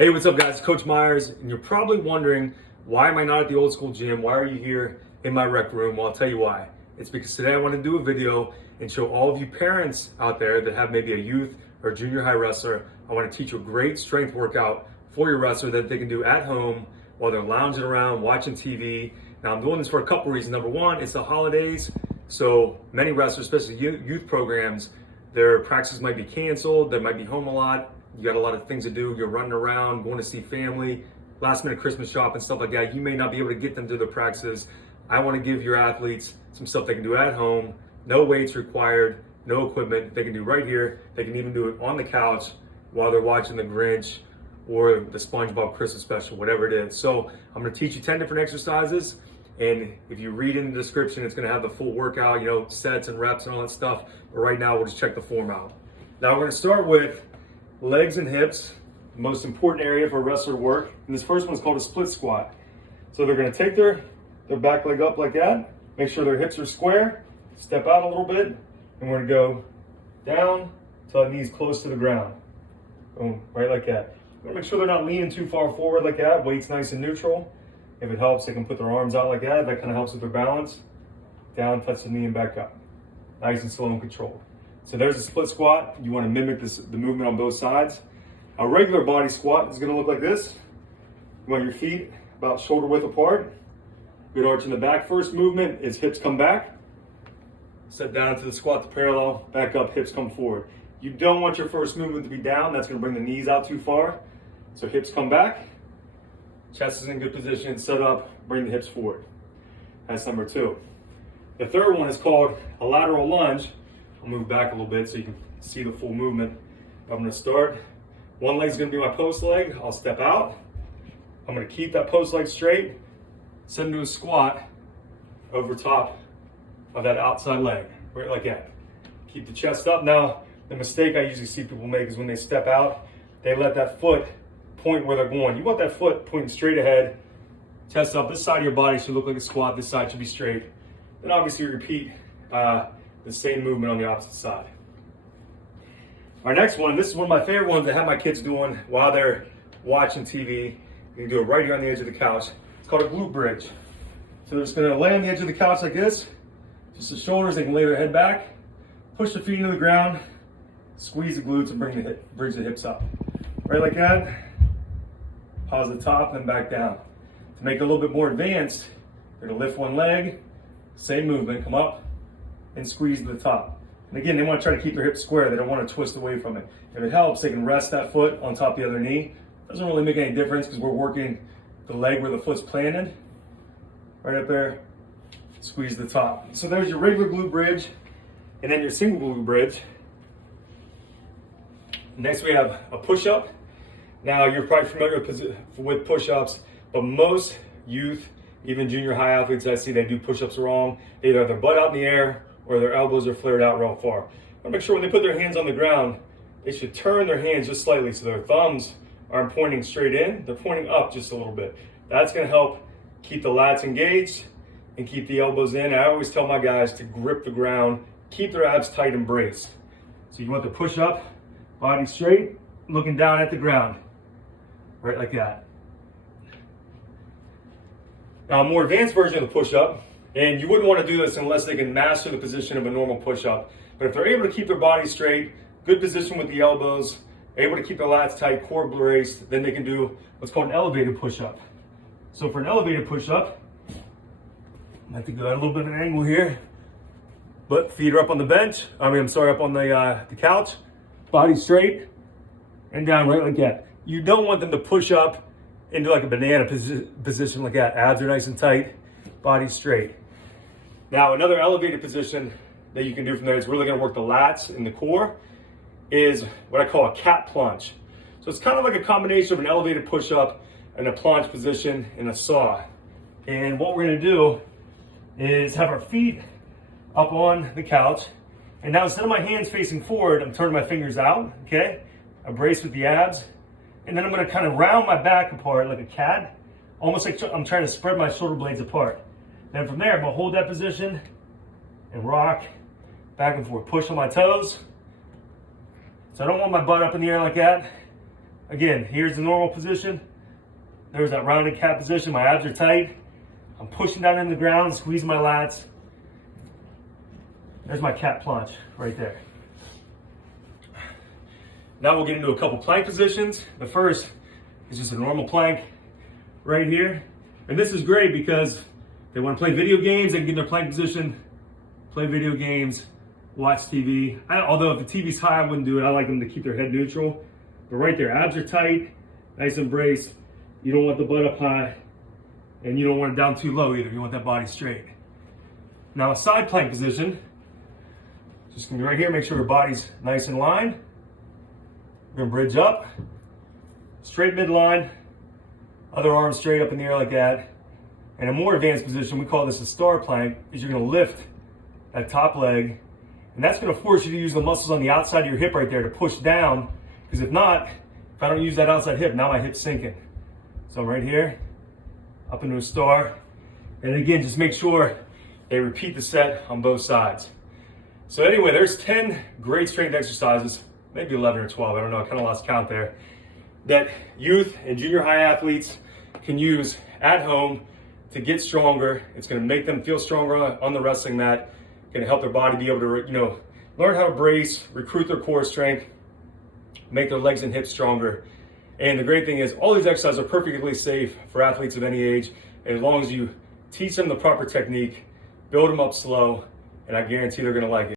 Hey, what's up guys? Coach Myers, and you're probably wondering, why am I not at the old school gym? Why are you here in my rec room? Well, I'll tell you why. It's because today I want to do a video and show all of you parents out there that have maybe a youth or junior high wrestler. I want to teach you a great strength workout for your wrestler that they can do at home while they're lounging around, watching TV. Now I'm doing this for a couple reasons. Number one, it's the holidays. So many wrestlers, especially youth programs, their practices might be canceled. They might be home a lot. You got a lot of things to do. You're running around, going to see family, last minute Christmas shop and stuff like that. You may not be able to get them to their practices. I want to give your athletes some stuff they can do at home. No weights required, no equipment. They can do right here. They can even do it on the couch while they're watching the Grinch or the SpongeBob Christmas special, whatever it is. So I'm going to teach you 10 different exercises. And if you read in the description, it's going to have the full workout, sets and reps and all that stuff. But right now, we'll just check the form out. Now we're going to start with legs and hips, the most important area for wrestler work. And this first one's called a split squat. So they're going to take their back leg up like that, make sure their hips are square, step out a little bit, and we're going to go down till the knees close to the ground. Boom, right like that. We're going to make sure they're not leaning too far forward like that. Weight's nice and neutral. If it helps, they can put their arms out like that. That kind of helps with their balance. Down, touch the knee, and back up. Nice and slow and controlled. So there's a split squat. You want to mimic the movement on both sides. A regular body squat is going to look like this. You want your feet about shoulder width apart. Good arch in the back. First movement is hips come back. Set down into the squat to parallel. Back up, hips come forward. You don't want your first movement to be down. That's going to bring the knees out too far. So hips come back. Chest is in good position. Set up. Bring the hips forward. That's number two. The third one is called a lateral lunge. I'll move back a little bit so you can see the full movement. I'm going to start. One leg's going to be my post leg. I'll step out. I'm going to keep that post leg straight. Set into a squat over top of that outside leg. Right like that. Keep the chest up. Now, the mistake I usually see people make is when they step out, they let that foot point where they're going. You want that foot pointing straight ahead. Chest up. This side of your body should look like a squat. This side should be straight. Then obviously repeat the same movement on the opposite side. Our next one, this is one of my favorite ones I have my kids doing while they're watching TV. You can do it right here on the edge of the couch. It's called a glute bridge. So they're just going to lay on the edge of the couch like this. Just the shoulders, they can lay their head back. Push the feet into the ground. Squeeze the glutes and bridge the hips up. Right like that. Pause the top and back down. To make it a little bit more advanced, you're going to lift one leg. Same movement, come up and squeeze to the top. And again, they want to try to keep their hips square. They don't want to twist away from it. If it helps, they can rest that foot on top of the other knee. Doesn't really make any difference because we're working the leg where the foot's planted. Right up there, squeeze the top. So there's your regular glute bridge and then your single glute bridge. Next we have a push-up. Now you're probably familiar with push-ups, but most youth, even junior high athletes I see, they do push-ups wrong. They either have their butt out in the air or their elbows are flared out real far. But make sure when they put their hands on the ground, they should turn their hands just slightly so their thumbs aren't pointing straight in, they're pointing up just a little bit. That's gonna help keep the lats engaged and keep the elbows in. I always tell my guys to grip the ground, keep their abs tight and braced. So you want to push up, body straight, looking down at the ground, right like that. Now, a more advanced version of the push-up, and you wouldn't want to do this unless they can master the position of a normal push-up. But if they're able to keep their body straight, good position with the elbows, able to keep their lats tight, core braced, then they can do what's called an elevated push-up. So for an elevated push-up, I have to go at a little bit of an angle here, but feet are up on the bench. up on the couch, body straight, and down right like that. You don't want them to push up into like a banana position like that. Abs are nice and tight, body straight. Now another elevated position that you can do from there is really gonna work the lats and the core is what I call a cat plunge. So it's kind of like a combination of an elevated push-up and a plunge position and a saw. And what we're gonna do is have our feet up on the couch. And now instead of my hands facing forward, I'm turning my fingers out, okay? I brace with the abs. And then I'm going to kind of round my back apart like a cat, almost like I'm trying to spread my shoulder blades apart. Then from there, I'm going to hold that position and rock back and forth. Push on my toes. So I don't want my butt up in the air like that. Again, here's the normal position. There's that rounded cat position. My abs are tight. I'm pushing down into the ground, squeezing my lats. There's my cat plunge right there. Now we'll get into a couple plank positions. The first is just a normal plank right here. And this is great because they want to play video games, they can get in their plank position, play video games, watch TV. Although if the TV's high, I wouldn't do it. I like them to keep their head neutral. But right there, abs are tight, nice and braced. You don't want the butt up high, and you don't want it down too low either. You want that body straight. Now a side plank position, just gonna be right here, make sure your body's nice and lined. We're gonna bridge up, straight midline, other arm straight up in the air like that. And a more advanced position, we call this a star plank, is you're gonna lift that top leg, and that's gonna force you to use the muscles on the outside of your hip right there to push down, because if not, if I don't use that outside hip, now my hip's sinking. So I'm right here, up into a star. And again, just make sure they repeat the set on both sides. So anyway, there's 10 great strength exercises, maybe 11 or 12, I don't know, I kind of lost count there, that youth and junior high athletes can use at home to get stronger. It's gonna make them feel stronger on the wrestling mat, gonna help their body be able to, learn how to brace, recruit their core strength, make their legs and hips stronger. And the great thing is all these exercises are perfectly safe for athletes of any age, as long as you teach them the proper technique, build them up slow, and I guarantee they're gonna like it.